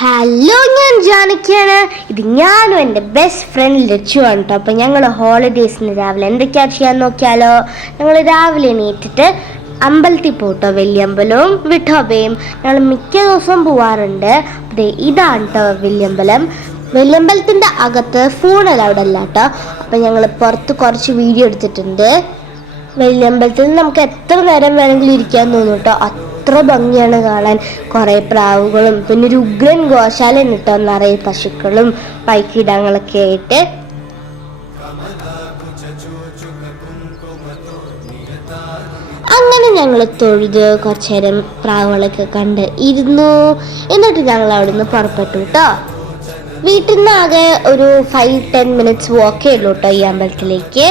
Hello, ഞാൻ ജാനകിയാണ്. ഇത് ഞാനും എൻ്റെ ബെസ്റ്റ് ഫ്രണ്ട് ലച്ചുവാണ് കേട്ടോ. അപ്പോൾ ഞങ്ങൾ ഹോളിഡേയ്സിന് രാവിലെ എന്തൊക്കെയാണ് ചെയ്യാൻ നോക്കിയാലോ. ഞങ്ങൾ രാവിലെ എണീറ്റിട്ട് അമ്പലത്തിൽ പോട്ടോ, വലിയമ്പലവും വിഠോബയും ഞങ്ങൾ മിക്ക ദിവസവും പോവാറുണ്ട്. അതെ, ഇതാണ് കേട്ടോ വലിയമ്പലം. വലിയമ്പലത്തിൻ്റെ അകത്ത് ഫോൺ അലൗഡ് അല്ല കേട്ടോ. അപ്പം ഞങ്ങൾ പുറത്ത് കുറച്ച് വീഡിയോ എടുത്തിട്ടുണ്ട്. വലിയമ്പലത്തിൽ നമുക്ക് എത്ര നേരം വേണമെങ്കിലും ഇരിക്കാൻ തോന്നും കേട്ടോ. അത്ര ഭംഗിയാണ് കാണാൻ. കുറേ പ്രാവുകളും പിന്നെ ഒരു ഉഗ്രൻ ഗോശാല കിട്ടോ, നിറയെ പശുക്കളും പൈക്കിടങ്ങളൊക്കെ ആയിട്ട്. അങ്ങനെ ഞങ്ങൾ തൊഴുത് കുറച്ചു നേരം പ്രാവുകളൊക്കെ കണ്ട് ഇരുന്നു. എന്നിട്ട് ഞങ്ങൾ അവിടെ നിന്ന് പുറപ്പെട്ടു കേട്ടോ. വീട്ടിൽ നിന്ന് ആകെ ഒരു 5-10 മിനിറ്റ്സ് വാക്കേ ഉള്ളൂ കേട്ടോ ഈ അമ്പലത്തിലേക്ക്.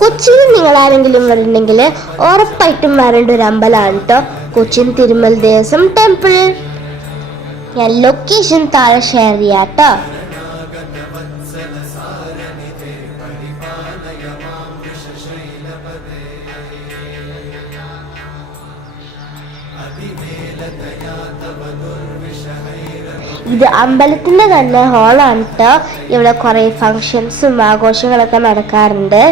കൊച്ചിയിൽ നിങ്ങൾ ആരെങ്കിലും വരുന്നുണ്ടെങ്കിൽ ഉറപ്പായിട്ടും വരേണ്ട ഒരു അമ്പലമാണ് കേട്ടോ കൊച്ചിൻ തിരുമൽ ദേവസ്വം ടെമ്പിൾ. ഞാൻ ലൊക്കേഷൻ താഴെ ഷെയർ ചെയ്യാം കേട്ടോ. ഇത് അമ്പലത്തിന്റെ തന്നെ ഹാളാണ് കേട്ടോ. ഇവിടെ കുറെ ഫങ്ഷൻസും ആഘോഷങ്ങളൊക്കെ നടക്കാറുണ്ട്.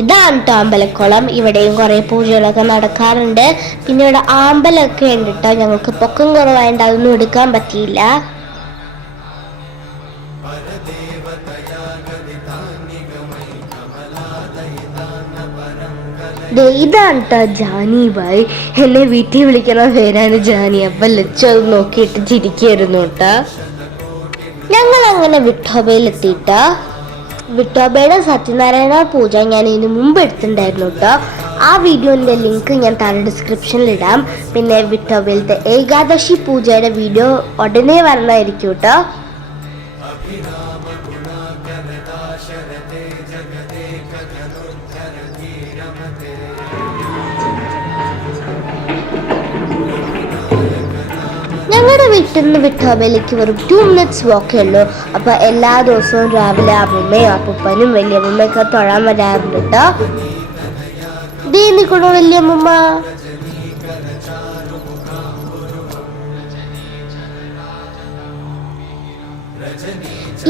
ഇതാണ് കേട്ടോ അമ്പലക്കുളം. ഇവിടെയും കുറെ പൂജകളൊക്കെ നടക്കാറുണ്ട്. പിന്നെ ഇവിടെ ആമ്പലൊക്കെ ഉണ്ട് കേട്ടോ. ഞങ്ങൾക്ക് പൊക്കം കുറവായതുകൊണ്ട് അതൊന്നും എടുക്കാൻ പറ്റിയില്ല. ഇതാണ് കേട്ടോ ജാനി ബായ്. എന്നെ വീട്ടിൽ വിളിക്കുന്ന പേരാണ് ജാനി. അപ്പം ലച്ചു അത് നോക്കിയിട്ട് ചിരിക്കായിരുന്നു കേട്ടോ. ഞങ്ങൾ അങ്ങനെ വിഠോബയിലെത്തിയിട്ടോ. വിഠോബയുടെ സത്യനാരായണ പൂജ ഞാൻ ഇതിന് മുമ്പ് എടുത്തിട്ടുണ്ടായിരുന്നു കേട്ടോ. ആ വീഡിയോൻ്റെ ലിങ്ക് ഞാൻ താഴെ ഡിസ്ക്രിപ്ഷനിൽ ഇടാം. പിന്നെ വിഠോബയിലത്തെ ഏകാദശി പൂജയുടെ വീഡിയോ ഉടനെ വരണമായിരിക്കും കേട്ടോ. ഞങ്ങളുടെ വീട്ടിൽ നിന്ന് വിഠോബയിലേക്ക് വെറും 2 മിനിറ്റ്സ് വാക്കേ ഉള്ളൂ. അപ്പോൾ എല്ലാ ദിവസവും രാവിലെ അമ്മൂമ്മയും അപ്പൂപ്പനും വലിയമ്മയൊക്കെ തൊഴാൻ വരാറുണ്ട് കേട്ടോ. ദേ നിൽക്കണോ വലിയമ്മ.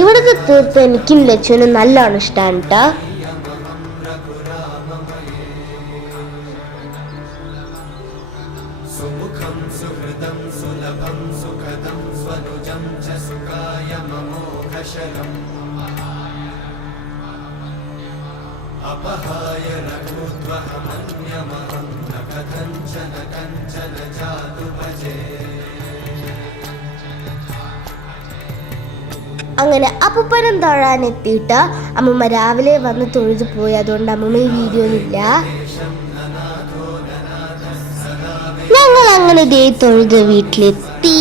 ഇവിടുത്തെ തീർത്ത് എനിക്കും ലച്ചുവിനും നല്ലോണം ഇഷ്ടമാണ് കേട്ടോ. അങ്ങനെ അപ്പൂപ്പനും തൊഴാനെത്തിയിട്ട് അമ്മൂമ്മ രാവിലെ വന്ന് തൊഴുതു പോയി. അതുകൊണ്ട് അമ്മൂമ്മ ഈ വീഡിയോയിലില്ല. ഞങ്ങൾ അങ്ങനെ ഇതേ തൊഴുത് വീട്ടിലെത്തി.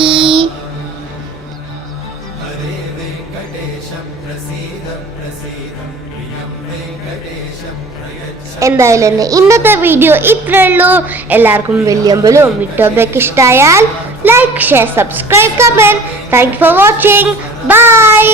എന്തായാലും തന്നെ ഇന്നത്തെ വീഡിയോ ഇത്രേ ഉള്ളൂ. എല്ലാവർക്കും വലിയമ്പലവും വിഠോബയൊക്കെ ഇഷ്ടമായാൽ like, share, subscribe, comment. Thank you for watching. Bye.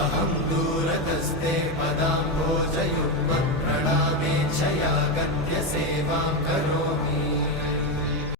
अहं दूरतस्ते पदाम्भोजयुग्मत् प्रणामे च यागन्त्य सेवां करोमि।